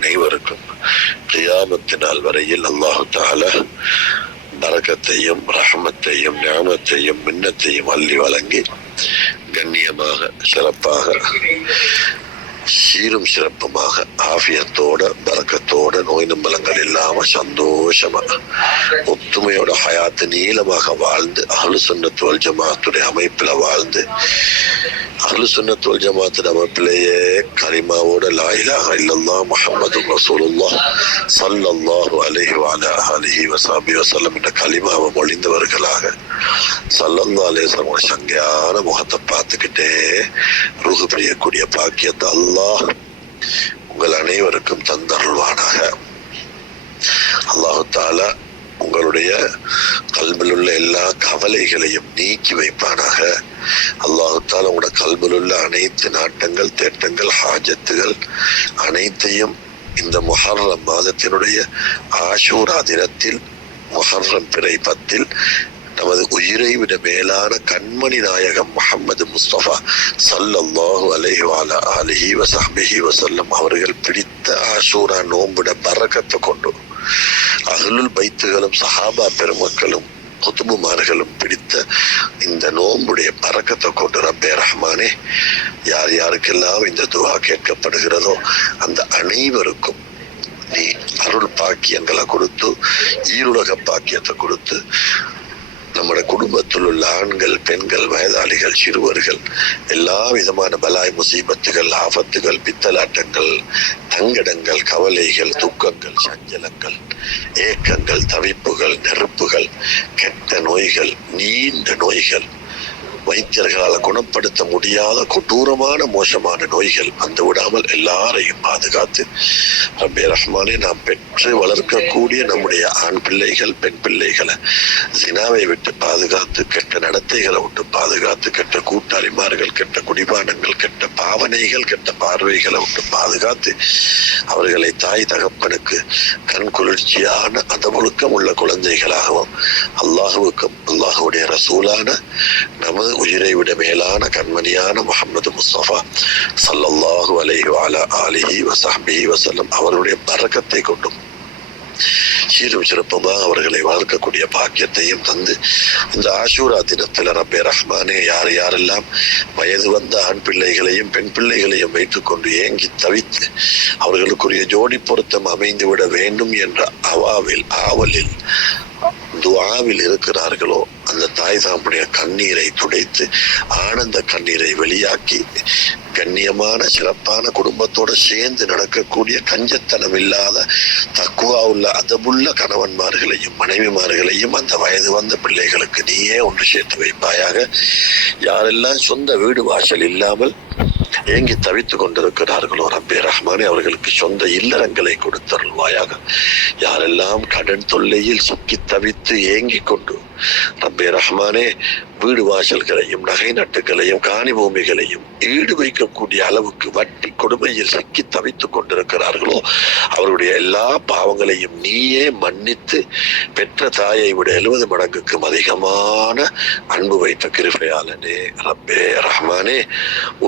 அனைவருக்கும் கியாமத்து நாள் வரையில் அல்லாஹு தஆலா பரக்கத்தையும் ரஹமத்தையும் ஞானத்தையும் மின்னத்தையும் அள்ளி வழங்கி கண்ணியமாக சிறப்பாக சீரும் சிறப்புமாக ஆஃபியத்தோட பரக்கத்தோட நோய் நம்பலங்கள் இல்லாம சந்தோஷமா ஒத்துமையோட ஹயாத்து நீளமாக வாழ்ந்து அஹ்லு சுன்னத் வல் ஜமாஅத்துடைய அமைப்புல வாழ்ந்து அஹ்லு சுன்னத் வல் ஜமாஅத்துடைய அமைப்பிலேயே கலிமாவோட லா இலாஹ இல்லல்லாஹ் முஹம்மதுர் ரசூலுல்லாஹ் ஸல்லல்லாஹு அலைஹி வ அலா ஆலிஹி வ ஸஹ்பிஹி வஸல்லம் என்ற கலிமாவை மொழிந்தவர்களாக ஸல்லல்லாஹு அலைஹி வஸல்லம் சங்கையான முகத்தை பார்த்துக்கிட்டே ரூஹ் பிரியக்கூடிய பாக்கியத்தை அல்லாஹ் உங்கள் அனைவருக்கும் தந்தருள்வானாக. அல்லாஹு தஆலா உங்களுடைய கல்பில் உள்ள எல்லா கவலைகளையும் நீக்கி வைப்பானாக. அல்லாஹு தஆலா உங்களுடைய கல்பில் உள்ள அனைத்து நாட்டங்கள் தேட்டங்கள் ஹாஜத்துகள் அனைத்தையும் இந்த முஹர்ரம் மாதத்தினுடைய ஆஷூரா தினத்தில் முஹர்ரம் பிறை 10 நமது உயிரை விட மேலான கண்மணி நாயகம் முஹம்மது முஸ்தபா ஸல்லல்லாஹு அலைஹி வ அலா ஆலிஹி வ ஸஹ்பிஹி வஸல்லம் அவர்கள் பிடித்த ஆஷூரா நோன்புட பரக்கத்தை கொண்டு அஹ்லுல் பைத்துகளும் சஹாபா பெருமக்களும் குதுபுமார்களும் பிடித்த இந்த நோன்புடைய பரக்கத்தை கொண்டு ரப்பே ரஹ்மானே யார் யாருக்கெல்லாம் இந்த துஆ கேட்கப்படுகிறதோ அந்த அனைவருக்கும் நீ அருள் பாக்கியங்களை கொடுத்து ஈருலக பாக்கியத்தை கொடுத்து நம்முடைய குடும்பத்தில் உள்ள ஆண்கள் பெண்கள் வயதாளிகள் சிறுவர்கள் எல்லா விதமான பலாய் முசீபத்துகள் ஆபத்துகள் பித்தலாட்டங்கள் தங்கடங்கள் கவலைகள் துக்கங்கள் சஞ்சலங்கள் ஏக்கங்கள் தவிப்புகள் நெருப்புகள் கெட்ட நோய்கள் நீண்ட நோய்கள் வைத்தியர்களால் குணப்படுத்த முடியாத கொடூரமான மோசமான நோய்கள் வந்து விடாமல் எல்லாரையும் பாதுகாத்து ரப்பே ரஹ்மானே நாம் பெற்று வளர்க்கக்கூடிய நம்முடைய ஆண் பிள்ளைகள் பெண் பிள்ளைகளை ஜினாவை விட்டு பாதுகாத்து கெட்ட நடத்தைகளை விட்டு பாதுகாத்து கெட்ட கூட்டாளிமார்கள் கெட்ட குடிபானங்கள் கெட்ட பாவனைகள் கெட்ட பார்வைகளை விட்டு பாதுகாத்து அவர்களை தாய் தகப்பனுக்கு கண் குளிர்ச்சியான அதமுழுக்கம் உள்ள குழந்தைகளாகவும் அல்லாஹுவுக்கும் அல்லாஹுடைய ரசூலான நமது உயிரை விட மேலான கண்மணியான முஹம்மது முஸ்தபா ஸல்லல்லாஹு அலைஹி வ அலா ஆலிஹி வ ஸஹ்பிஹி வஸல்லம் அவருடைய பரக்கத்தை கொண்டும் சீரும் சிறப்புமாக அவர்களை வளர்க்கக்கூடிய பாக்கியத்தையும் தந்து இந்த ஆஷூரா தினத்தில் ரப்பே ரஹ்மானே யார் யாரெல்லாம் வயது வந்த ஆண் பிள்ளைகளையும் பெண் பிள்ளைகளையும் வைத்துக் கொண்டு ஏங்கி தவித்து அவர்களுக்குரிய ஜோடி பொருத்தம் அமைந்து விட வேண்டும் என்ற ஆவலில் துஆவில் இருக்கிறார்களோ அந்த தாய் தாம்புடைய கண்ணீரை துடைத்து ஆனந்த கண்ணீரை வெளியாக்கி கண்ணியமான சிறப்பான குடும்பத்தோட சேர்ந்து நடக்கக்கூடிய கஞ்சத்தனம் இல்லாத தக்குவா உள்ள அதபுள்ள கணவன்மார்களையும் மனைவிமார்களையும் அந்த வயது வந்த பிள்ளைகளுக்கு நீயே ஒன்று சேர்த்து வைப்பாயாக. யாரெல்லாம் சொந்த வீடு வாசல் இல்லாமல் ஏங்கி தவித்துக் கொண்டிருக்கிறார்களோ ரப்பே ரஹ்மானே அவர்களுக்கு சொந்த இல்லறங்களை கொடுத்தருள்வாயாக. யாரெல்லாம் கடன் தொல்லையில் சிக்கி தவித்து ஏங்கி கொண்டு ரப்பே ரஹ்மானே வீடு வாசல்களையும் நகை நட்டுகளையும் காணி பூமிகளையும் ஈடு வைக்கக்கூடிய அளவுக்கு வட்டி கொடுமையில் சிக்கி தவித்துக் கொண்டிருக்கிறார்களோ அவருடைய எல்லா பாவங்களையும் நீயே மன்னித்து பெற்ற தாயை விட 70 மடங்குக்கும் அதிகமான அன்பு வைத்த கிருபையாளனே ரப்பே ரஹ்மானே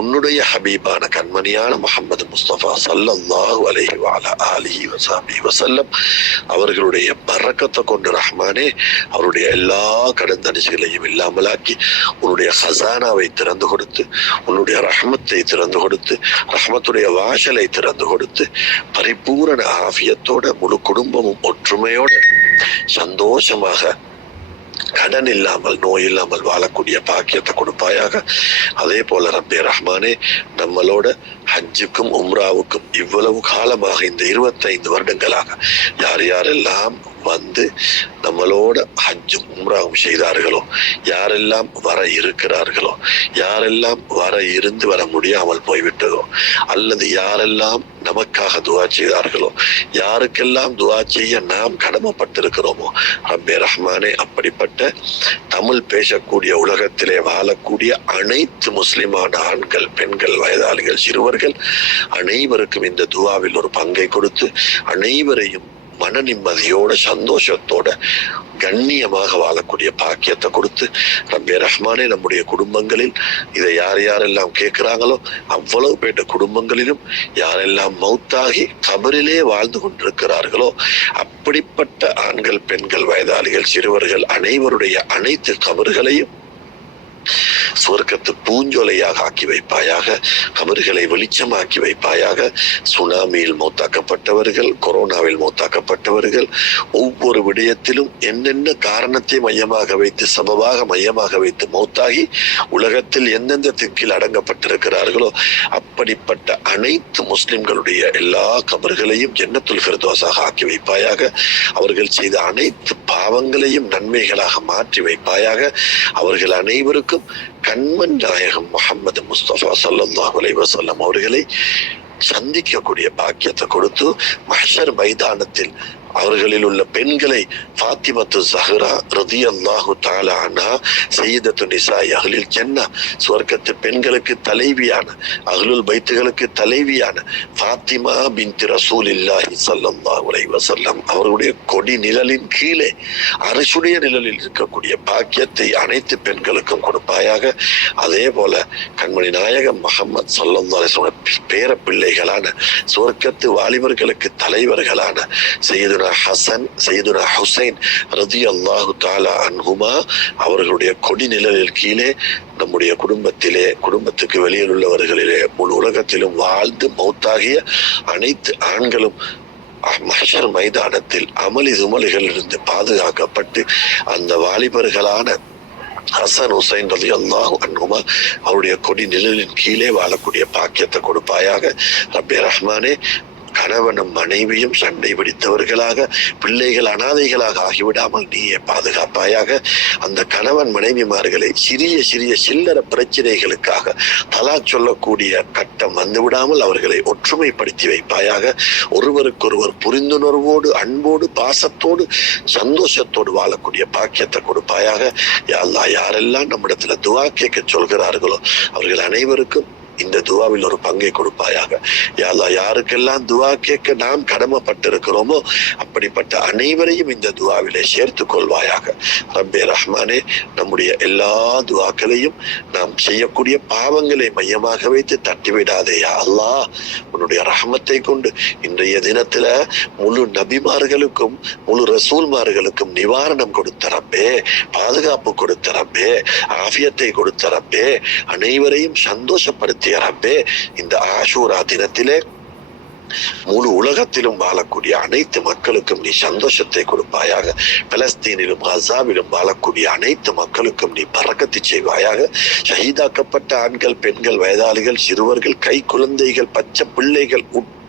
உன்னுடைய ஹபீபான கண்மணியான முஹம்மது முஸ்தபா ஸல்லல்லாஹு அலைஹி வ அலா ஆலிஹி வ ஸஹ்பிஹி வஸல்லம் அவர்களுடைய பரக்கத்தை கொண்டு ரஹ்மானே அவருடைய எல்லா கடன் தரிசுகளையும் இல்லாமலாக்கி உன்னுடைய ஹசானாவை திறந்து கொடுத்து உன்னுடைய ரஹ்மத்தை திறந்து கொடுத்து ரஹ்மத்துடைய வாசலை திறந்து கொடுத்து பரிபூரண ஆஃபியத்தோட முழு குடும்பமும் ஒற்றுமையோட சந்தோஷமாக கடன் இல்லாமல் நோய் இல்லாமல் வாழக்கூடிய பாக்கியத்தை கொடுப்பாயாக. அதே போல ரப்பே ரஹ்மானே நம்மளோட ஹஜ்ஜுக்கும் உம்ராவுக்கும் இவ்வளவு காலமாக இந்த 25 வருடங்களாக யார் யாரெல்லாம் வந்து நம்மளோட ஹஜ்ஜும் உம்ராவும் செய்தார்களோ யாரெல்லாம் வர இருக்கிறார்களோ யாரெல்லாம் வர இருந்து வர முடியாமல் போய்விட்டதோ அல்லது யாரெல்லாம் நமக்காக துஆ செய்தார்களோ யாருக்கெல்லாம் துஆ செய்ய நாம் கடமைப்பட்டிருக்கிறோமோ ரப்பே ரஹ்மானே அப்படிப்பட்ட தமிழ் பேசக்கூடிய உலகத்திலே வாழக்கூடிய அனைத்து முஸ்லிமான ஆண்கள் பெண்கள் வயதாளிகள் சிறுவர்கள் அனைவருக்கும் இந்த துஆவில் ஒரு பங்கை கொடுத்து அனைவரையும் மன நிம்மதியோட சந்தோஷத்தோட கண்ணியமாக வாழக்கூடிய பாக்கியத்தை கொடுத்து ரப்பே ரஹ்மானே நம்முடைய குடும்பங்களில் இதை யார் யாரெல்லாம் கேட்கிறாங்களோ அவ்வளவு பேட்ட குடும்பங்களிலும் யாரெல்லாம் மௌத்தாகி கபரிலே வாழ்ந்து கொண்டிருக்கிறார்களோ அப்படிப்பட்ட ஆண்கள், பெண்கள், வயதாளிகள், சிறுவர்கள் அனைவருடைய அனைத்து கபர்களையும் சுவர்க்கத்து பூஞ்சோலையாக ஆக்கி வைப்பாயாக, கபர்களை வெளிச்சமாக்கி வைப்பாயாக. சுனாமியில் மௌத்தாக்கப்பட்டவர்கள், கொரோனாவில் மௌத்தாக்கப்பட்டவர்கள், ஒவ்வொரு விடயத்திலும் என்னென்ன காரணத்தை மையமாக வைத்து, சபபாக மையமாக வைத்து மௌத்தாகி உலகத்தில் எந்தெந்த திக்கில் அடங்கப்பட்டிருக்கிறார்களோ அப்படிப்பட்ட அனைத்து முஸ்லிம்களுடைய எல்லா கபர்களையும் ஜன்னத்துல் ஃபிர்தௌஸாக ஆக்கி வைப்பாயாக. அவர்கள் செய்த அனைத்து பாவங்களையும் நன்மைகளாக மாற்றி வைப்பாயாக. அவர்கள் அனைவருக்கும் கண்மன் நாயகம் முஹம்மது முஸ்தபா ஸல்லல்லாஹு அலைஹி வஸல்லம் அவர்களை சந்திக்கக்கூடிய பாக்கியத்தை கொடுத்து மஹ்ஷர் மைதானத்தில் அவர்களில் உள்ள பெண்களை ஃபாத்திமத்து ஸஹ்ரா ரலியல்லாஹு தஆலா அன்ஹா சய்யிதத்து நிசாஇ அஹ்லில் ஜன்னah, சுவர்க்கத்து பெண்களுக்கு தலைவியான, அஹ்லுல் பைத்துகளுக்கு தலைவியான ஃபாத்திமா பின்த் ரசூலில்லாஹி ஸல்லல்லாஹு அலைஹி வஸல்லம் அவர்களுடைய கொடி நிழலின் கீழே அரசுடைய நிழலில் இருக்கக்கூடிய பாக்கியத்தை அனைத்து பெண்களுக்கும் கொடுப்பாயாக. அதே போல கண்மணி நாயகம் முஹம்மது ஸல்லல்லாஹு அலைஹி வஸல்லம் பேர பிள்ளைகளான சுவர்க்கத்து வாலிபர்களுக்கு தலைவர்களான சையதுனா ஹசன், சையதுனா ஹுசைன் ரலியல்லாஹு தஆலா அன்ஹுமா அவர்களுடைய கொடி நிழலில் கீழே நம்முடைய குடும்பத்துக்கு வெளியில் உள்ளவர்களிலே முழு உலகத்திலும் வாழ்ந்து மௌத்தாகிய அனைத்து ஆண்களும் மஹ்ஷர் மைதானத்தில் அமளி துமலிகளிலிருந்து பாதுகாக்கப்பட்டு அந்த வாலிபர்களான ஹசன், ஹுசைன் ரலியல்லாஹு அன்ஹுமா அவருடைய கொடி நிழலின் கீழே வாழக்கூடிய பாக்கியத்தை கொடுப்பாயாக. ரப்பே ரஹ்மானே, கணவனும் மனைவியும் சண்டை பிடித்தவர்களாக, பிள்ளைகள் அனாதைகளாக ஆகிவிடாமல் நீயே பாதுகாப்பாயாக. அந்த கணவன் மனைவிமார்களை சிறிய சிறிய சில்லற பிரச்சனைகளுக்காக தலா சொல்லக்கூடிய கட்டம் வந்துவிடாமல் அவர்களை ஒற்றுமைப்படுத்தி வைப்பாயாக. ஒருவருக்கொருவர் புரிந்துணர்வோடு, அன்போடு, பாசத்தோடு, சந்தோஷத்தோடு வாழக்கூடிய பாக்கியத்தை கொடுப்பாயாக. யா அல்லாஹ், யாரெல்லாம் நம்மிடத்துல துஆ கேட்க சொல்கிறார்களோ அவர்கள் அனைவருக்கும் இந்த துவாவில் ஒரு பங்கை கொடுப்பாயாக. யா அல்லாஹ், யாருக்கெல்லாம் துவா கேட்க நாம் கடமைப்பட்டிருக்கிறோமோ அப்படிப்பட்ட அனைவரையும் இந்த துவாவிலே சேர்த்து கொள்வாயாக. ரப்பே ரஹ்மானே, நம்முடைய எல்லா துவாக்களையும் நாம் செய்யக்கூடிய பாவங்களை மையமாக வைத்து தட்டிவிடாதே. யா அல்லாஹ், உன்னுடைய ரஹ்மத்தை கொண்டு இன்றைய தினத்துல முழு நபிமார்களுக்கும் முழு ரசூல்மார்களுக்கும் நிவாரணம் கொடுத்த ரப்பே, பாதுகாப்பு கொடுத்த ரப்பே, ஆஃபியத்தை கொடுத்த ரப்பே, அனைவரையும் சந்தோஷப்படுத்த ரப்பே, இந்த ஆஷூரா தினத்திலே முழு உலகத்திலும் வாழக்கூடிய அனைத்து மக்களுக்கும் நீ சந்தோஷத்தை கொடுப்பாயாக. பலஸ்தீனிலும் கசாவிலும் வாழக்கூடிய அனைத்து மக்களுக்கும் நீ பரக்கத்து செய்வாயாக. ஷஹீதாக்கப்பட்ட ஆண்கள், பெண்கள், வயதாளிகள், சிறுவர்கள், கை குழந்தைகள், பச்சை பிள்ளைகள் உட்பட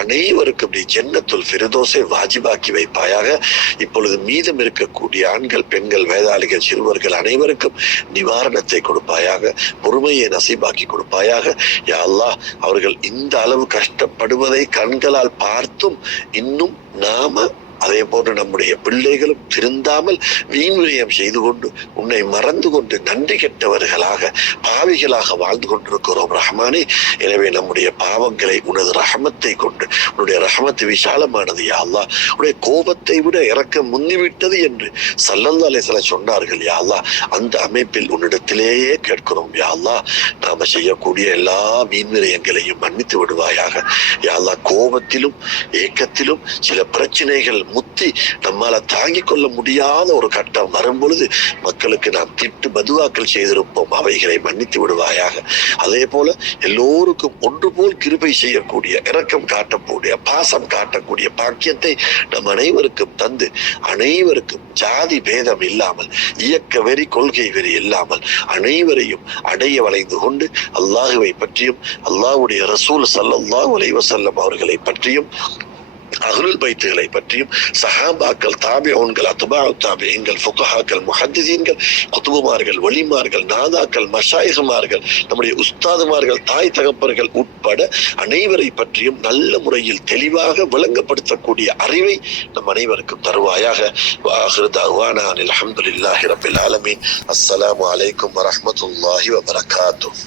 அனைவருக்கும் நீ ஜன்னத்துல் ஃபிர்தௌஸை வாஜிபாக்கி வைப்பாயாக. இப்பொழுது மீதம் இருக்கக்கூடிய ஆண்கள், பெண்கள், வயதாளிகள், சிறுவர்கள் அனைவருக்கும் நிவாரணத்தை கொடுப்பாயாக. பொறுமையை நசீபாக்கி கொடுப்பாயாக. யா அல்லாஹ், அவர்கள் இந்த அளவு கஷ்டப்படுவதை கண்களால் பார்த்தும் இன்னும் நாம அதே போன்று நம்முடைய பிள்ளைகளும் திருந்தாமல் வீண் விரயம் செய்து கொண்டு உன்னை மறந்து கொண்டு நன்றி கெட்டவர்களாக, பாவிகளாக வாழ்ந்து கொண்டிருக்கிறோம் ரஹ்மானே. எனவே நம்முடைய பாவங்களை உனது ரஹமத்தை கொண்டு, உன்னுடைய ரஹமத்து விசாலமானது யா அல்லாஹ், உன்னுடைய கோபத்தை விட இறக்க முந்திவிட்டது என்று ஸல்லல்லாஹு அலைஹி வஸல்லம் சொன்னார்கள் யா அல்லாஹ். அந்த அமைப்பில் உன்னிடத்திலேயே கேட்கிறோம் யா அல்லாஹ். நாம செய்யக்கூடிய எல்லா வீண் விரயங்களையும் மன்னித்து விடுவாயாக. யா அல்லாஹ், கோபத்திலும் ஏக்கத்திலும் சில பிரச்சனைகள் முத்தி நம்மால தாங்கிக் கொள்ள முடியாத ஒரு கட்டம் வரும் பொழுது மக்களுக்கு நாம் திட்டு பதுவாக்கள் செய்திருப்போம், அவைகளை மன்னித்து விடுவாயாக. அதே போல எல்லோருக்கும் ஒன்று போல் கிருபை செய்யக்கூடிய, இரக்கம் காட்டக்கூடிய, பாசம் காட்டக்கூடிய பாக்கியத்தை நம் அனைவருக்கும் தந்து, அனைவருக்கும் ஜாதி பேதம் இல்லாமல், இயக்க வெறி, கொள்கை வெறி இல்லாமல் அனைவரையும் அடைய வளைந்து கொண்டு அல்லாஹுவை பற்றியும் அல்லாஹ்வுடைய ரசூல் ஸல்லல்லாஹு அலைஹி வஸல்லம் அவர்களை பற்றியும் அஹ்லுல் பைத்துகளை பற்றியும் சஹாபாக்கள், தாபிஊன்கள், அத்பாஉ தாபிஈன்கள், ஃபுகஹாக்கள், முஹத்திஸீன்கள், குதுபுமார்கள், வலிமார்கள், நாதாக்கள், மஷாயிஹ்மார்கள், நம்முடைய உஸ்தாதுமார்கள், தாய் தகப்பர்கள் உட்பட அனைவரை பற்றியும் நல்ல முறையில் தெளிவாக விளங்கப்படுத்தக்கூடிய அறிவை நம் அனைவருக்கும் தருவாயாக. வஆகிரு தஅவானா அல்ஹம்துலில்லாஹி ரப்பில் ஆலமீன். அஸ்ஸலாமு அலைக்கும் வரஹ்மத்துல்லாஹி வபரகாத்துஹு.